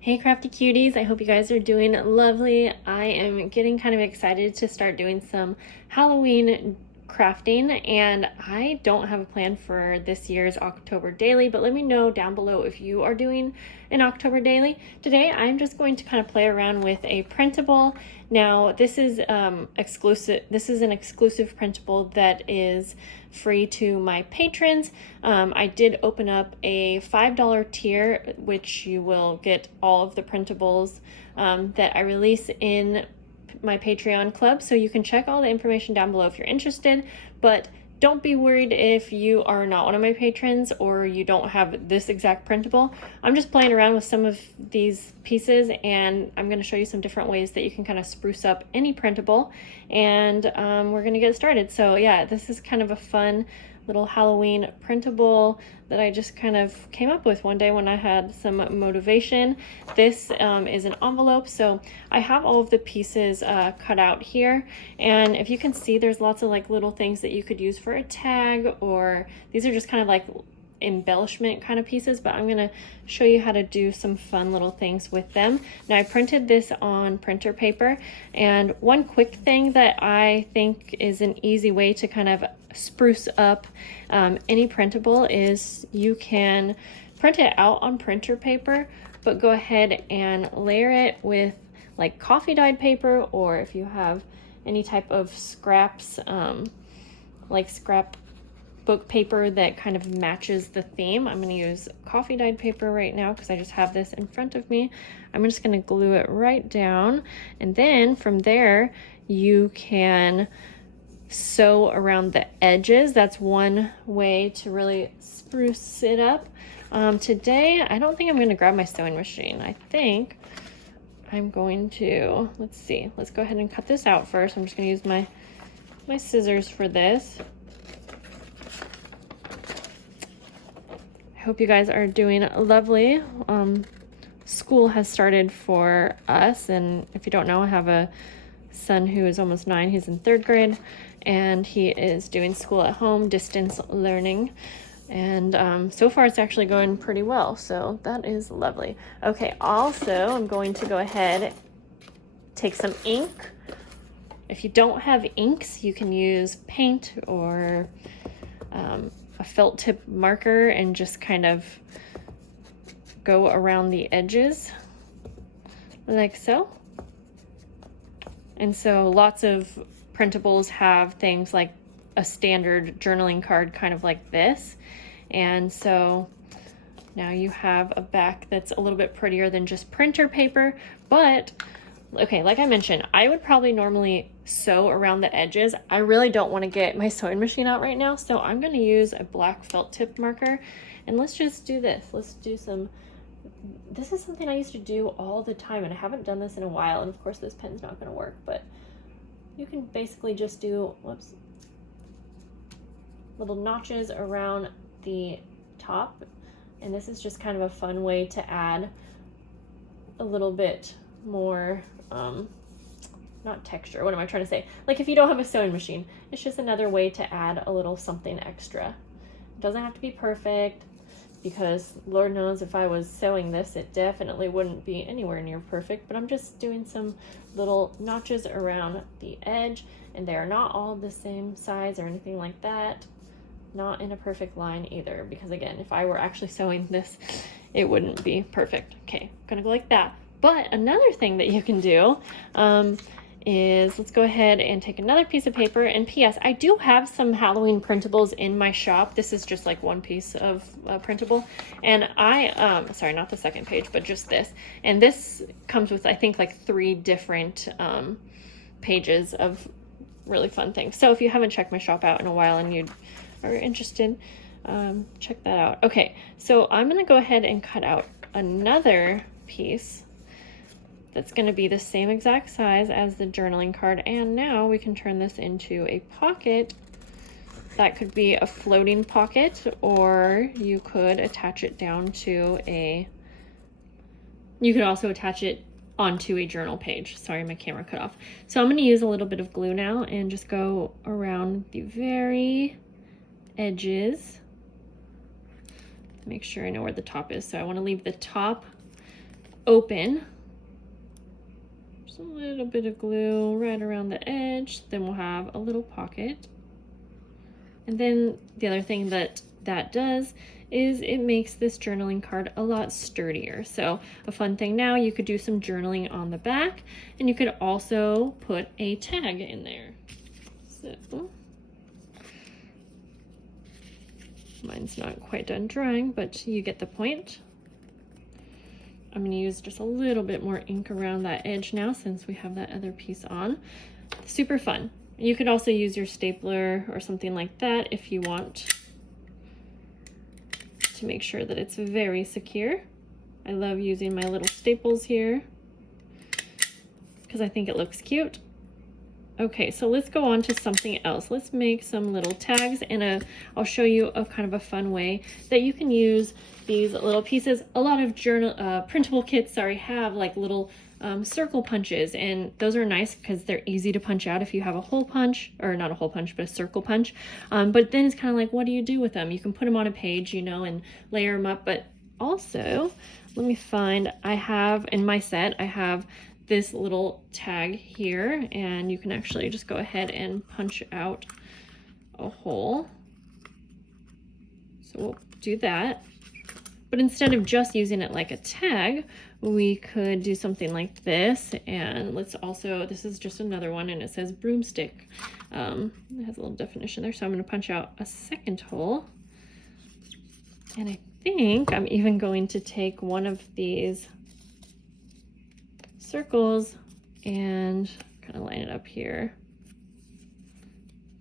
Hey crafty cuties, I hope you guys are doing lovely. I am getting kind of excited to start doing some Halloween crafting, and I don't have a plan for this year's October daily, but let me know down below if you are doing an October daily. Today I'm just going to kind of play around with a printable. Now this is exclusive. This is an exclusive printable that is free to my patrons. I did open up a $5 tier, which you will get all of the printables that I release in my Patreon club, so you can check all the information down below if you're interested. But don't be worried if you are not one of my patrons or you don't have this exact printable. I'm just playing around with some of these pieces, and I'm going to show you some different ways that you can kind of spruce up any printable, and we're going to get started. So yeah, this is kind of a fun little Halloween printable that I just kind of came up with one day when I had some motivation. This is an envelope, so I have all of the pieces cut out here, and if you can see, there's lots of like little things that you could use for a tag, or these are just kind of like embellishment kind of pieces, but I'm going to show you how to do some fun little things with them. Now I printed this on printer paper, and one quick thing that I think is an easy way to kind of spruce up any printable is you can print it out on printer paper, but go ahead and layer it with like coffee dyed paper, or if you have any type of scraps, like scrap book paper that kind of matches the theme. I'm going to use coffee dyed paper right now because I just have this in front of me. I'm just going to glue it right down, and then from there you can sew around the edges. That's one way to really spruce it up. Today I don't think I'm going to grab my sewing machine. I think I'm going to, let's see, let's go ahead and cut this out first. I'm just going to use my scissors for this. I hope you guys are doing lovely. School has started for us, and if you don't know, I have a son who is almost 9. He's in 3rd grade, and he is doing school at home, distance learning, and so far it's actually going pretty well, so that is lovely. Okay, also I'm going to go ahead, take some ink. If you don't have inks, you can use paint or a felt tip marker and just kind of go around the edges like so. And so lots of printables have things like a standard journaling card kind of like this, and so now you have a back that's a little bit prettier than just printer paper. But okay, like I mentioned, I would probably normally sew around the edges. I really don't want to get my sewing machine out right now, so I'm going to use a black felt tip marker, and let's just do this. Let's do some, this is something I used to do all the time, and I haven't done this in a while, and of course this pen's not going to work, but you can basically just do, whoops, little notches around the top, and this is just kind of a fun way to add a little bit more not texture, what am I trying to say, like if you don't have a sewing machine, it's just another way to add a little something extra. It doesn't have to be perfect, because Lord knows if I was sewing this, it definitely wouldn't be anywhere near perfect, but I'm just doing some little notches around the edge, and they are not all the same size or anything like that, not in a perfect line either, because again, if I were actually sewing this, it wouldn't be perfect. Okay, I'm gonna go like that. But another thing that you can do is, let's go ahead and take another piece of paper, and P.S. I do have some Halloween printables in my shop. This is just like one piece of printable, and I, sorry, not the second page, but just this. And this comes with, I think, like 3 different pages of really fun things. So if you haven't checked my shop out in a while and you are interested, check that out. Okay, so I'm gonna go ahead and cut out another piece that's going to be the same exact size as the journaling card, and now we can turn this into a pocket. That could be a floating pocket, or you could attach it down to a, you could also attach it onto a journal page. Sorry, my camera cut off. So I'm going to use a little bit of glue now and just go around the very edges. Make sure I know where the top is. So I want to leave the top open. Just a little bit of glue right around the edge. Then we'll have a little pocket. And then the other thing that does is it makes this journaling card a lot sturdier. So a fun thing now, you could do some journaling on the back, and you could also put a tag in there. So mine's not quite done drying, but you get the point. I'm going to use just a little bit more ink around that edge now since we have that other piece on. Super fun. You could also use your stapler or something like that if you want to make sure that it's very secure. I love using my little staples here because I think it looks cute. Okay, so let's go on to something else. Let's make some little tags, and I'll show you a kind of a fun way that you can use these little pieces. A lot of printable kits, have like little circle punches, and those are nice because they're easy to punch out if you have a hole punch, or not a hole punch, but a circle punch. But then it's kind of like, what do you do with them? You can put them on a page, and layer them up. But also, let me find, I have in my set, I have this little tag here, and you can actually just go ahead and punch out a hole. So we'll do that. But instead of just using it like a tag, we could do something like this. And let's also, this is just another one, and it says broomstick. It has a little definition there. So I'm going to punch out a second hole. And I think I'm even going to take one of these circles and kind of line it up here,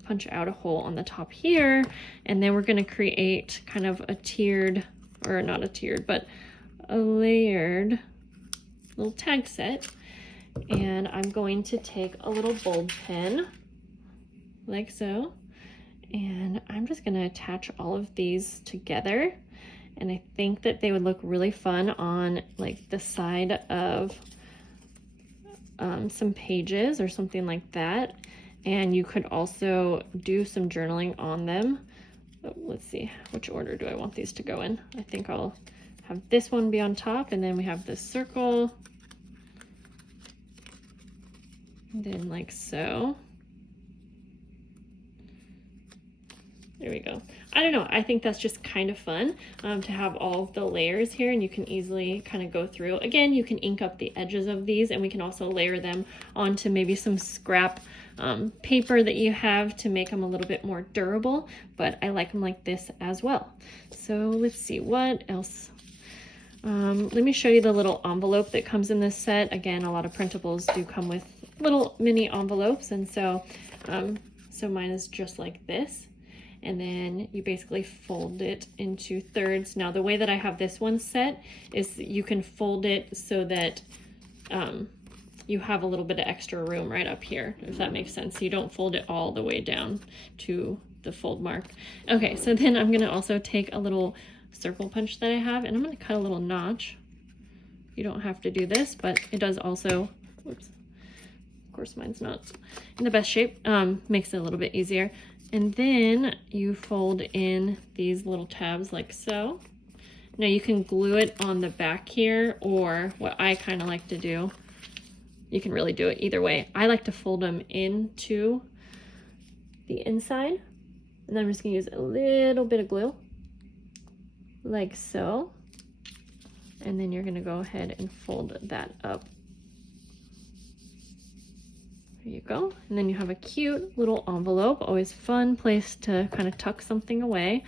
punch out a hole on the top here, and then we're going to create kind of a tiered, or not a tiered, but a layered little tag set. And I'm going to take a little bulb pen like so, and I'm just going to attach all of these together. And I think that they would look really fun on like the side of some pages or something like that. And you could also do some journaling on them. Oh, let's see, which order do I want these to go in? I think I'll have this one be on top, and then we have this circle, and then like so. There we go. I don't know, I think that's just kind of fun to have all of the layers here, and you can easily kind of go through. Again, you can ink up the edges of these, and we can also layer them onto maybe some scrap paper that you have to make them a little bit more durable, but I like them like this as well. So let's see, what else? Let me show you the little envelope that comes in this set. Again, a lot of printables do come with little mini envelopes, and so mine is just like this. And then you basically fold it into thirds. Now the way that I have this one set is you can fold it so that you have a little bit of extra room right up here, if that makes sense. You don't fold it all the way down to the fold mark. Okay, so then I'm gonna also take a little circle punch that I have, and I'm gonna cut a little notch. You don't have to do this, but it does also, whoops, of course mine's not in the best shape, makes it a little bit easier. And then you fold in these little tabs like so. Now you can glue it on the back here, or what I kind of like to do, you can really do it either way. I like to fold them into the inside, and then I'm just gonna use a little bit of glue like so. And then you're gonna go ahead and fold that up. There you go. And then you have a cute little envelope, always fun place to kind of tuck something away.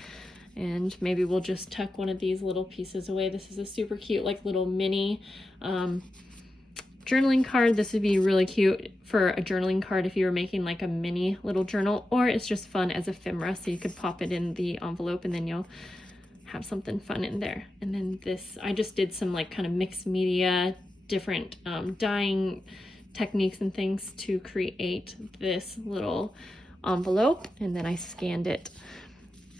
And maybe we'll just tuck one of these little pieces away. This is a super cute, like little mini journaling card. This would be really cute for a journaling card if you were making like a mini little journal, or it's just fun as ephemera, so you could pop it in the envelope and then you'll have something fun in there. And then this, I just did some like kind of mixed media, different dyeing techniques and things to create this little envelope, and then I scanned it.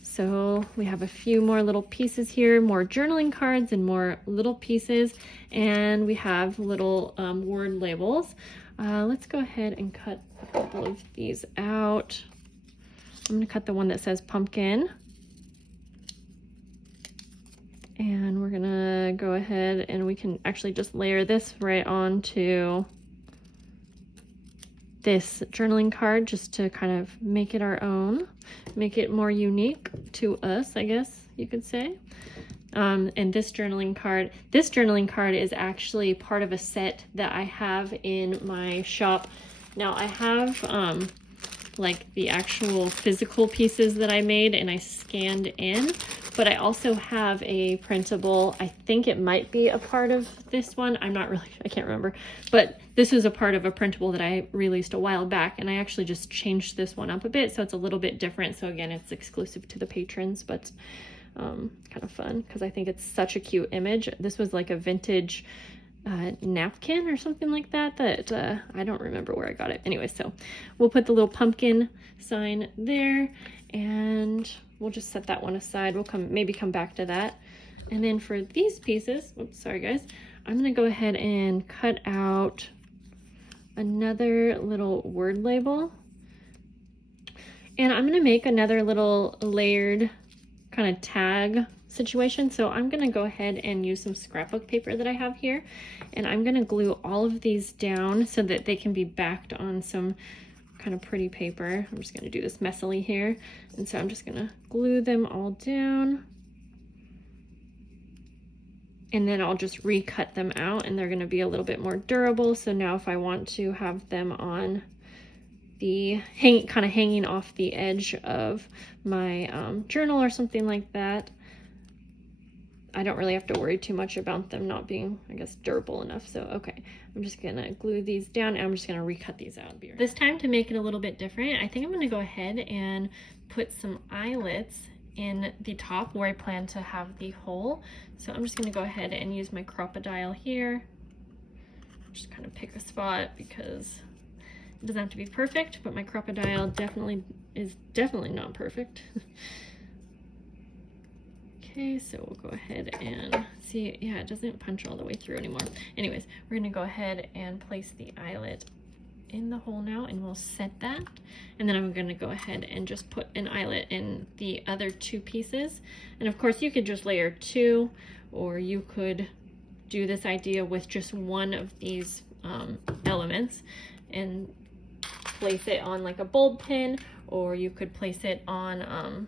So we have a few more little pieces here, more journaling cards and more little pieces, and we have little word labels. Let's go ahead and cut a couple of these out. I'm going to cut the one that says pumpkin, And we're gonna go ahead and we can actually just layer this right onto this journaling card just to kind of make it our own, make it more unique to us, I guess you could say. And this journaling card is actually part of a set that I have in my shop. Now I have like the actual physical pieces that I made and I scanned in, but I also have a printable. I think it might be a part of this one. I can't remember, but this is a part of a printable that I released a while back, and I actually just changed this one up a bit, so it's a little bit different. So again, it's exclusive to the patrons, but kind of fun because I think it's such a cute image. This was like a vintage napkin or something like that I don't remember where I got it. Anyway, so we'll put the little pumpkin sign there and we'll just set that one aside. We'll maybe come back to that. And then for these pieces, oops, sorry guys, I'm gonna go ahead and cut out another little word label, and I'm gonna make another little layered kind of tag situation. So I'm gonna go ahead and use some scrapbook paper that I have here, and I'm gonna glue all of these down so that they can be backed on some kind of pretty paper. I'm just gonna do this messily here, and so I'm just gonna glue them all down, and then I'll just recut them out, and they're gonna be a little bit more durable. So now if I want to have them on the kind of hanging off the edge of my journal or something like that, I don't really have to worry too much about them not being, I guess, durable enough. So, okay, I'm just gonna glue these down and I'm just gonna recut these out. This time, to make it a little bit different, I think I'm gonna go ahead and put some eyelets in the top where I plan to have the hole. So I'm just gonna go ahead and use my crocodile here. Just kind of pick a spot because it doesn't have to be perfect, but my crocodile is definitely not perfect. Okay, so we'll go ahead and see. Yeah, it doesn't punch all the way through anymore. Anyways, we're gonna go ahead and place the eyelet in the hole now, and we'll set that. And then I'm gonna go ahead and just put an eyelet in the other two pieces. And of course, you could just layer two, or you could do this idea with just one of these elements and place it on like a bulb pin, or you could place it on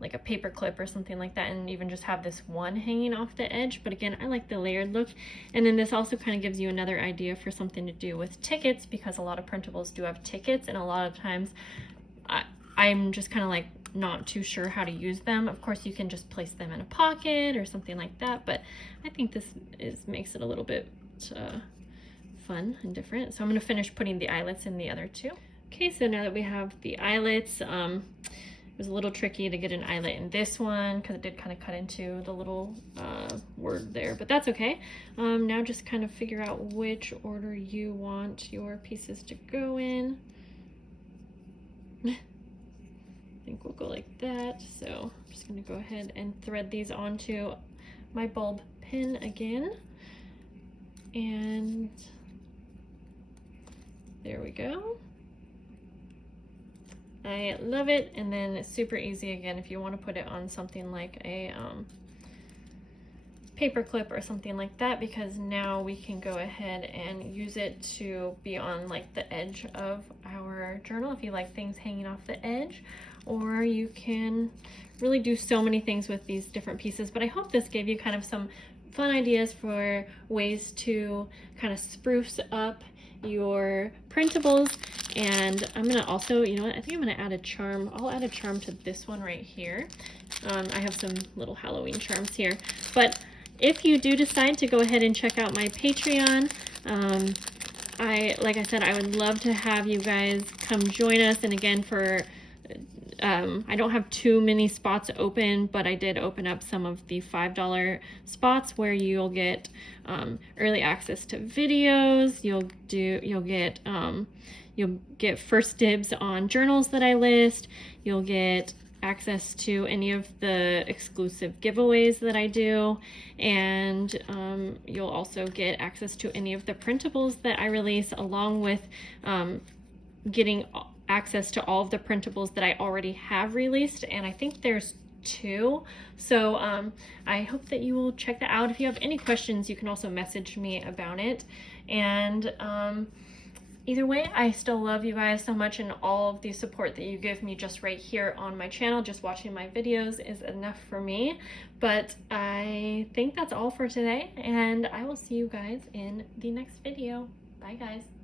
like a paper clip or something like that, and even just have this one hanging off the edge. But again, I like the layered look. And then this also kind of gives you another idea for something to do with tickets, because a lot of printables do have tickets, and a lot of times I'm just kind of like not too sure how to use them. Of course, you can just place them in a pocket or something like that, but I think this makes it a little bit fun and different. So I'm going to finish putting the eyelets in the other two. Okay, so now that we have the eyelets, it was a little tricky to get an eyelet in this one because it did kind of cut into the little word there, but that's okay. Now just kind of figure out which order you want your pieces to go in. I think we'll go like that. So I'm just going to go ahead and thread these onto my bulb pin again. And there we go. I love it. And then it's super easy again if you want to put it on something like a paper clip or something like that, because now we can go ahead and use it to be on like the edge of our journal if you like things hanging off the edge. Or you can really do so many things with these different pieces. But I hope this gave you kind of some fun ideas for ways to kind of spruce up your printables. And I'm gonna also, you know what, I think I'm gonna add a charm. I'll add a charm to this one right here. I have some little Halloween charms here. But if you do decide to go ahead and check out my Patreon, like I said, I would love to have you guys come join us. And again, for I don't have too many spots open, but I did open up some of the $5 spots where you'll get early access to videos. You'll get first dibs on journals that I list. You'll get access to any of the exclusive giveaways that I do, and you'll also get access to any of the printables that I release, along with getting access to all of the printables that I already have released. And I think there's too. So I hope that you will check that out. If you have any questions, you can also message me about it. And either way, I still love you guys so much, and all of the support that you give me just right here on my channel, just watching my videos is enough for me. But I think that's all for today, and I will see you guys in the next video. Bye guys.